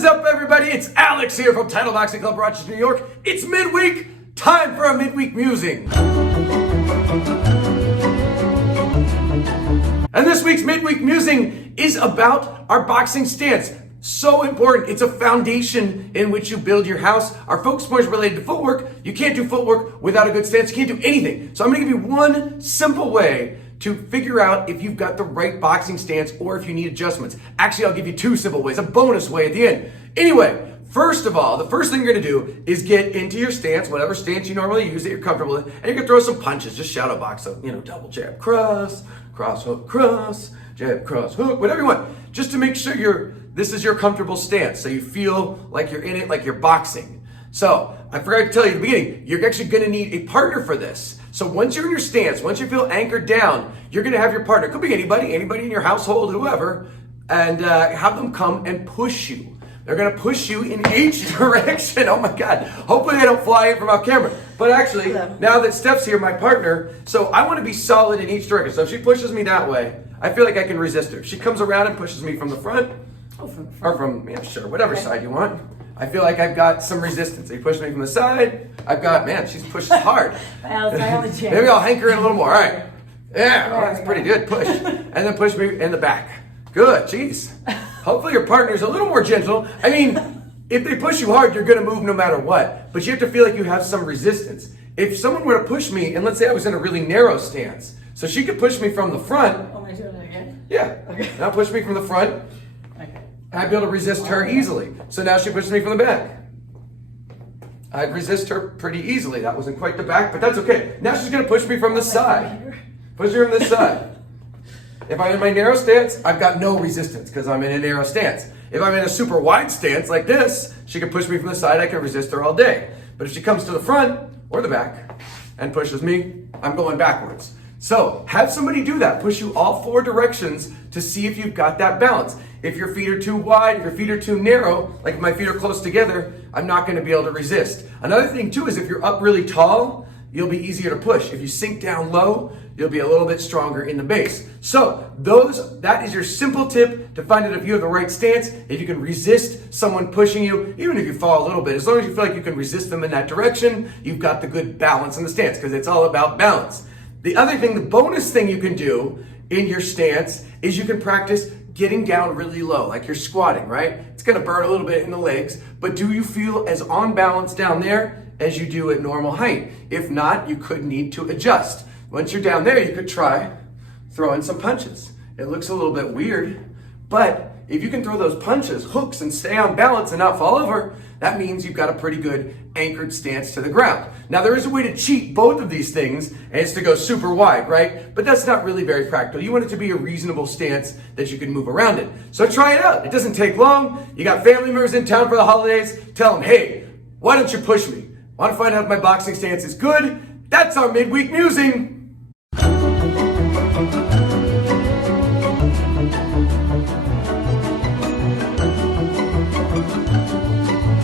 is up, everybody? It's Alex here from Title Boxing Club, Rochester, New York. It's midweek. Time for a midweek musing. And this week's midweek musing is about our boxing stance. So important. It's a foundation in which you build your house. Our focus point is related to footwork. You can't do footwork without a good stance. You can't do anything. So I'm going to give you one simple way to figure out if you've got the right boxing stance or if you need adjustments. Actually, I'll give you two simple ways, a bonus way at the end. Anyway, first of all, the first thing you're gonna do is get into your stance, whatever stance you normally use that you're comfortable in, and you're gonna throw some punches, just shadow box, so, double jab, cross, cross hook, cross, jab, cross, hook, whatever you want, just to make sure this is your comfortable stance, so you feel like you're in it, like you're boxing. So, I forgot to tell you at the beginning, you're actually gonna need a partner for this. So once you're in your stance, once you feel anchored down, you're gonna have your partner, it could be anybody in your household, whoever, and have them come and push you. They're gonna push you in each direction. Oh my God, hopefully they don't fly in from off camera. But actually, now that Steph's here, my partner, so I wanna be solid in each direction. So if she pushes me that way, I feel like I can resist her. If she comes around and pushes me from the front, or from, whatever side you want, I feel like I've got some resistance. They push me from the side. I've got, she's pushed hard. Maybe I'll hanker in a little more. All right. Yeah, that's pretty good. Push. And then push me in the back. Good. Jeez. Hopefully your partner's a little more gentle. I mean, if they push you hard, you're going to move no matter what. But you have to feel like you have some resistance. If someone were to push me, and let's say I was in a really narrow stance, so she could push me from the front. Am I doing it again? Yeah. Okay. Now push me from the front. I'd be able to resist her easily. So now she pushes me from the back. I'd resist her pretty easily. That wasn't quite the back, but that's okay. Now she's gonna push me from the side. Push her from the side. If I'm in my narrow stance, I've got no resistance because I'm in a narrow stance. If I'm in a super wide stance like this, she can push me from the side, I can resist her all day. But if she comes to the front or the back and pushes me, I'm going backwards. So have somebody do that. Push you all four directions to see if you've got that balance. If your feet are too wide, if your feet are too narrow, like if my feet are close together, I'm not going to be able to resist. Another thing too is if you're up really tall, you'll be easier to push. If you sink down low, you'll be a little bit stronger in the base. So that is your simple tip to find out if you have the right stance, if you can resist someone pushing you, even if you fall a little bit. As long as you feel like you can resist them in that direction, you've got the good balance in the stance because it's all about balance. The other thing, the bonus thing you can do in your stance is you can practice getting down really low, like you're squatting, right? It's gonna burn a little bit in the legs, but do you feel as on balance down there as you do at normal height? If not, you could need to adjust. Once you're down there, you could try throwing some punches. It looks a little bit weird, but if you can throw those punches, hooks, and stay on balance and not fall over, that means you've got a pretty good anchored stance to the ground. Now, there is a way to cheat both of these things, and it's to go super wide, right? But that's not really very practical. You want it to be a reasonable stance that you can move around in. So try it out. It doesn't take long. You got family members in town for the holidays. Tell them, hey, why don't you push me? Want to find out if my boxing stance is good? That's our midweek musing.